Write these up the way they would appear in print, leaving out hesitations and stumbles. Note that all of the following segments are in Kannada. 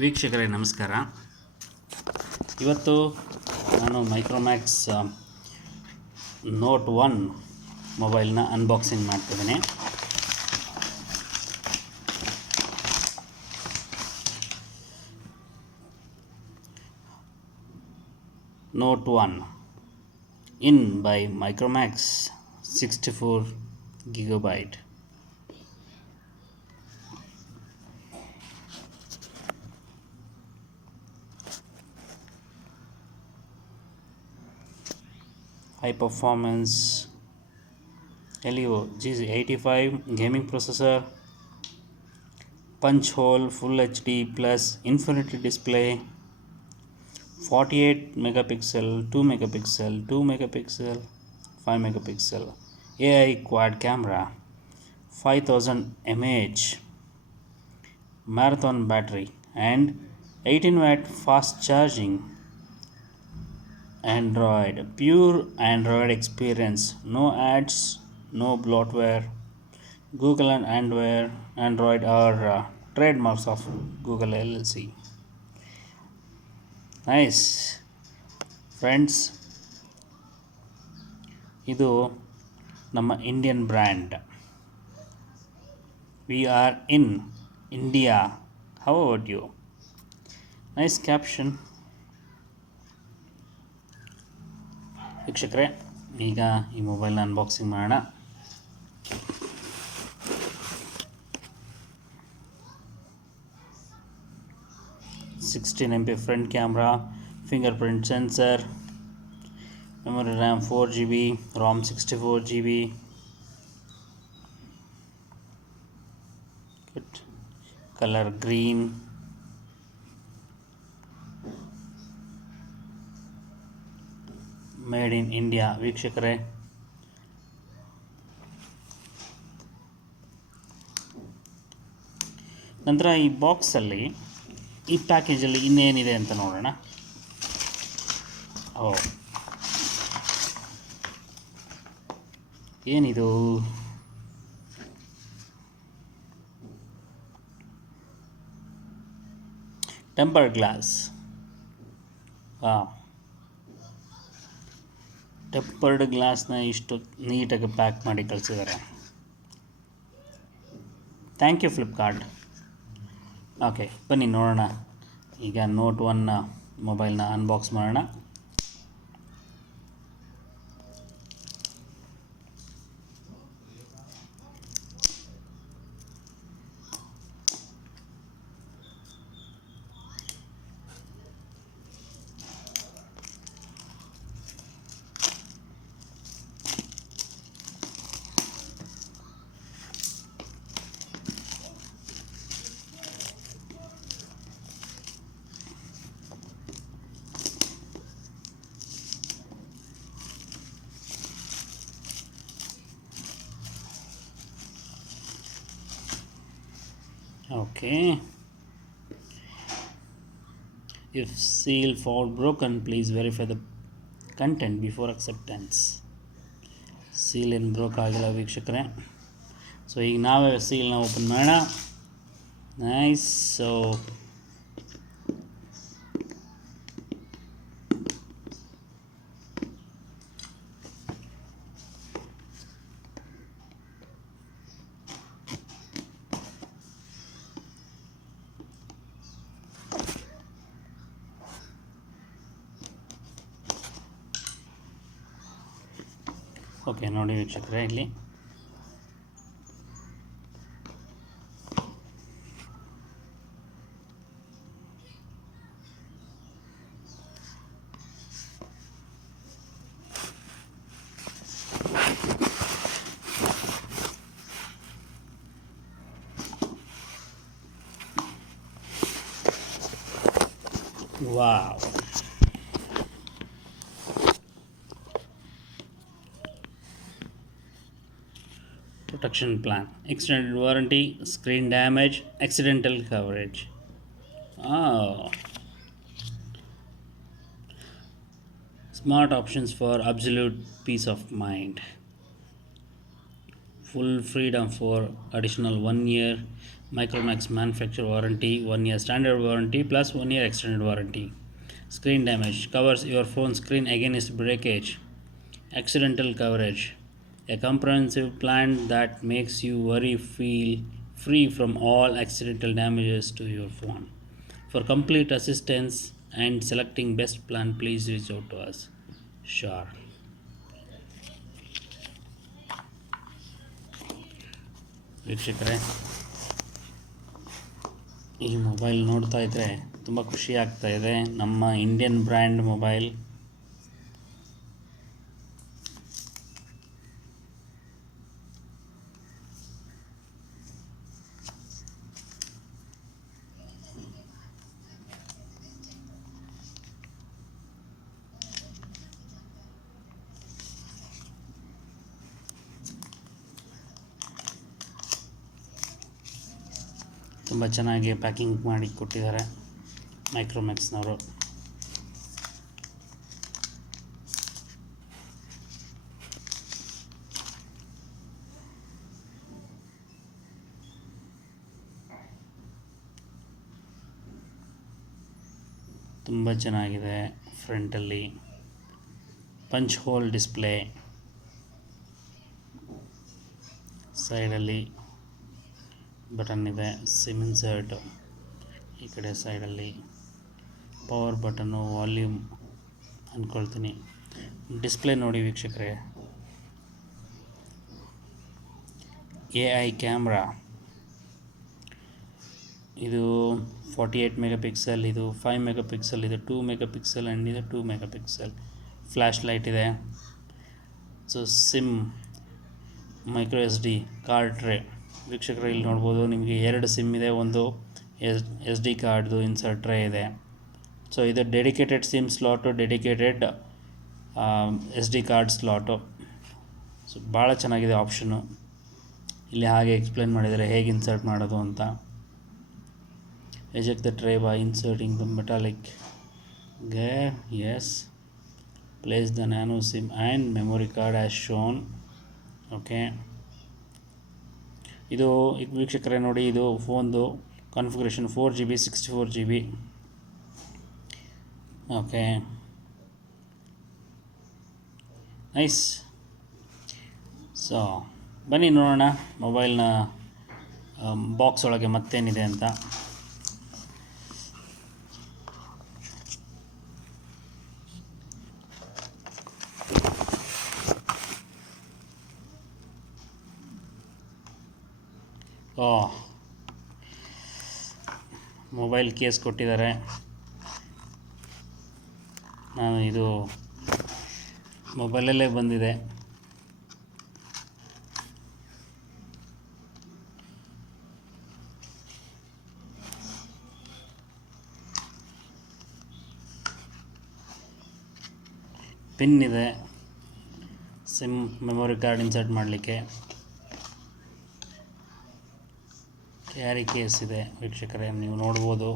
ವೀಕ್ಷಕರೇ ನಮಸ್ಕಾರ. ಇವತ್ತು ನಾನು ಮೈಕ್ರೋಮ್ಯಾಕ್ಸ್ ನೋಟ್ 1 ಮೊಬೈಲ್ನ ಅನ್ಬಾಕ್ಸಿಂಗ್ ಮಾಡ್ತಿದ್ದೀನಿ. Note 1 in by Micromax 64 GB. High performance Helio G85 gaming processor, punch hole full HD plus infinity display, 48 megapixel, 2 megapixel, 2 megapixel, 5 megapixel AI quad camera, 5000 mAh marathon battery and 18 watt fast charging. Android, pure Android experience, no ads, no bloatware. Google and Android are trademarks of Google LLC. Nice friends, ಇದು ನಮ್ಮ Indian brand. We are in India. How about you? Nice caption. ವೀಕ್ಷಕರೇ, ಈಗ ಈ ಮೊಬೈಲ್ನ ಅನ್ಬಾಕ್ಸಿಂಗ್ ಮಾಡೋಣ. MP front camera, fingerprint sensor, memory RAM 4GB, ROM 64GB. Good. Color green. Made in India. ವೀಕ್ಷಕರೇ, ನಂತರ ಈ ಬಾಕ್ಸಲ್ಲಿ, ಈ ಪ್ಯಾಕೇಜಲ್ಲಿ ಇನ್ನೇನಿದೆ ಅಂತ ನೋಡೋಣ. ಏನಿದು? Tempered glass. ಟೆಂಪರ್ಡ್ ಗ್ಲಾಸ್ನ ಇಷ್ಟು ನೀಟಾಗಿ ಪ್ಯಾಕ್ ಮಾಡಿ ಕಳಿಸಿದ್ದಾರೆ. Thank you Flipkart. ಓಕೆ, ಬನ್ನಿ ನೋಡೋಣ. ಈಗ ನೋಟ್ 1 ಮೊಬೈಲ್ನ ಅನ್ಬಾಕ್ಸ್ ಮಾಡೋಣ. Okay. If seal found broken, please verify the content before acceptance. Seal ಏನು ಬ್ರೋಕ್ ಆಗಿಲ್ಲ ವೀಕ್ಷಕರೇ. ಸೊ ಈಗ ನಾವೇ ಸೀಲ್ನ ಓಪನ್ ಮಾಡೋಣ. ನೈಸ್. ಸೊ ಓಕೆ, ನೋಡಿ ವೀಕ್ಷಕರೇ, ಇಲ್ಲಿ wow, protection plan, extended warranty, screen damage, accidental coverage. Smart options for absolute peace of mind. Full freedom for additional 1 year Micromax manufacturer warranty, 1 year standard warranty plus 1 year extended warranty. Screen damage covers your phone screen against breakage, accidental coverage. A comprehensive plan that makes you feel free from all accidental damages to your phone. For complete assistance and selecting best plan, please reach out to us. Sure. ವೀಕ್ಷಕರೇ, ಈ ಮೊಬೈಲ್ ನೋಡ್ತಾ ಇದ್ದರೆ ತುಂಬ ಖುಷಿ ಆಗ್ತಾ ಇದೆ. ನಮ್ಮ ಇಂಡಿಯನ್ ಬ್ರ್ಯಾಂಡ್ ಮೊಬೈಲ್. ತುಂಬ ಚೆನ್ನಾಗಿ ಪ್ಯಾಕಿಂಗ್ ಮಾಡಿ ಕೊಟ್ಟಿದ್ದಾರೆ ಮೈಕ್ರೋಮ್ಯಾಕ್ಸ್ನವರು. ತುಂಬ ಚೆನ್ನಾಗಿದೆ. ಫ್ರಂಟಲ್ಲಿ ಪಂಚ್ ಹೋಲ್ ಡಿಸ್ಪ್ಲೇ, ಸೈಡಲ್ಲಿ ಬಟನ್ ಇದೆ, ಸಿಮ್ ಇನ್ಸರ್ಟ್, ಈ ಕಡೆ ಸೈಡಲ್ಲಿ ಪವರ್ ಬಟನ್ನು, ವಾಲ್ಯೂಮ್ ಅಂದ್ಕೊಳ್ತೀನಿ. ಡಿಸ್ಪ್ಲೇ ನೋಡಿ ವೀಕ್ಷಕರೇ, AI ಕ್ಯಾಮ್ರಾ. ಇದು 48 ಮೆಗಾಪಿಕ್ಸೆಲ್, ಇದು 5 ಮೆಗಾಪಿಕ್ಸೆಲ್, ಇದು 2 ಮೆಗಾಪಿಕ್ಸೆಲ್ ಆ್ಯಂಡ್ ಇದು 2 ಮೆಗಾಪಿಕ್ಸೆಲ್. ಫ್ಲ್ಯಾಶ್ ಲೈಟ್ ಇದೆ. So sim, micro SD card tray. ವೀಕ್ಷಕರು ಇಲ್ಲಿ ನೋಡ್ಬೋದು, ನಿಮಗೆ 2 ಸಿಮ್ ಇದೆ, ಒಂದು SD ಕಾರ್ಡ್ದು ಇನ್ಸರ್ಟ್ ಟ್ರೇ ಇದೆ. ಸೊ ಇದು dedicated sim slot, dedicated SD card slot. So ಭಾಳ ಚೆನ್ನಾಗಿದೆ ಆಪ್ಷನ್ನು. ಇಲ್ಲಿ ಹಾಗೆ ಎಕ್ಸ್ಪ್ಲೇನ್ ಮಾಡಿದರೆ ಹೇಗೆ ಇನ್ಸರ್ಟ್ ಮಾಡೋದು ಅಂತ. eject the tray by inserting the metallic gear. Yes, place the nano sim and memory card as shown. Okay, ಇದು ವೀಕ್ಷಕರೇ ನೋಡಿ, ಇದು ಫೋನ್ದು configuration 4GB 64GB. Okay, nice. So ಬನ್ನಿ ನೋಡೋಣ ಮೊಬೈಲ್ನ ಬಾಕ್ಸ್ ಒಳಗೆ ಮತ್ತೇನಿದೆ ಅಂತ. ಮೊಬೈಲ್ ಕೇಸ್ ಕೊಟ್ಟಿದ್ದಾರೆ. ನಾನು ಇದು ಮೊಬೈಲಲ್ಲೇ ಬಂದಿದೆ. ಪಿನ್ ಇದೆ, ಸಿಮ್ ಮೆಮೊರಿ ಕಾರ್ಡ್ ಇನ್ಸರ್ಟ್ ಮಾಡಲಿಕ್ಕೆ. ಕ್ಯಾರಿ ಕೇಸ್ ಇದೆ ವೀಕ್ಷಕರೇ, ನೀವು ನೋಡ್ಬೋದು.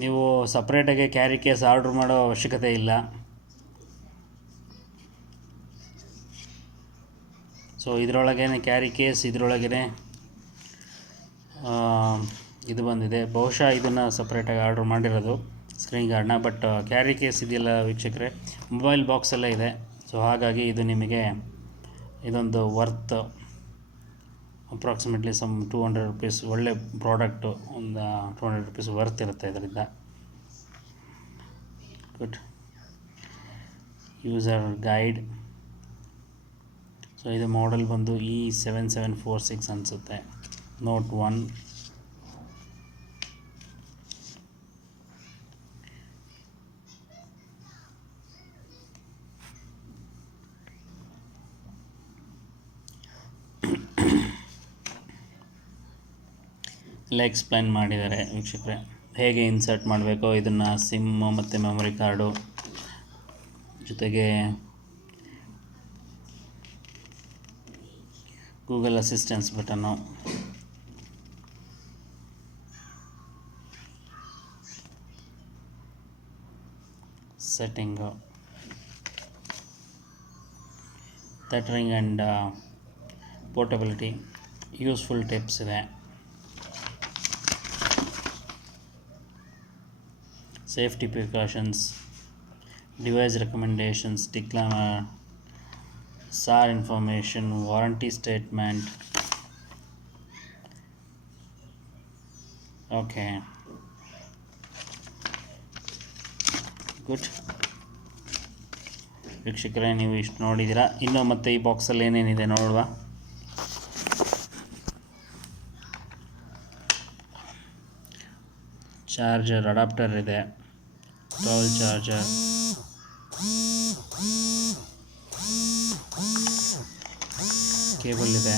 ನೀವು ಸಪ್ರೇಟಾಗಿ ಕ್ಯಾರಿ ಕೇಸ್ ಆರ್ಡ್ರ್ ಮಾಡೋ ಅವಶ್ಯಕತೆ ಇಲ್ಲ. ಸೊ ಇದರೊಳಗೇ ಕ್ಯಾರಿ ಕೇಸ್, ಇದರೊಳಗೇ ಇದು ಬಂದಿದೆ. ಬಹುಶಃ ಇದನ್ನು ಸಪ್ರೇಟಾಗಿ ಆರ್ಡ್ರ್ ಮಾಡಿರೋದು ಸ್ಕ್ರೀನ್ ಗಾರ್ಡ್ನ. ಬಟ್ ಕ್ಯಾರಿ ಕೇಸ್ ಇದೆಯಲ್ಲ ವೀಕ್ಷಕರೇ, ಮೊಬೈಲ್ ಬಾಕ್ಸಲ್ಲೇ ಇದೆ. ಸೊ ಹಾಗಾಗಿ ಇದು ನಿಮಗೆ ಇದೊಂದು ವರ್ತ್ ಅಪ್ರಾಕ್ಸಿಮೇಟ್ಲಿ ಸಮ್ 200 ರುಪೀಸ್. ಒಳ್ಳೆ ಪ್ರಾಡಕ್ಟು, ಒಂದು 200 ರುಪೀಸ್ ವರ್ತ್ ಇರುತ್ತೆ ಇದರಿಂದ. ಗುಡ್. User guide. ಸೊ ಇದು ಮಾಡೆಲ್ ಬಂದು E7746 ಅನಿಸುತ್ತೆ, Note 1. ಎಲ್ಲ ಎಕ್ಸ್ಪ್ಲೈನ್ ಮಾಡಿದ್ದಾರೆ ವೀಕ್ಷಕರೇ, ಹೇಗೆ ಇನ್ಸರ್ಟ್ ಮಾಡಬೇಕೋ ಇದನ್ನು, ಸಿಮ್ ಮತ್ತು ಮೆಮೊರಿ ಕಾರ್ಡು ಜೊತೆಗೆ ಗೂಗಲ್ ಅಸಿಸ್ಟೆನ್ಸ್ ಬಟನ್ನು, setting, tethering and portability, useful tips ಇದೆ. Safety precautions, device recommendations, disclaimer, SAR information, warranty statement. Okay, good. ವೀಕ್ಷಕರೇ, ನೀವು ಇಷ್ಟು ನೋಡಿದ್ದೀರಾ. ಇನ್ನು ಮತ್ತೆ ಈ ಬಾಕ್ಸಲ್ಲಿ ಏನೇನಿದೆ ನೋಡುವ. ಚಾರ್ಜರ್ ಅಡಾಪ್ಟರ್ ಇದೆ, ಟವಲ್ ಚಾರ್ಜರ್, ಕೇಬಲ್ ಇದೆ,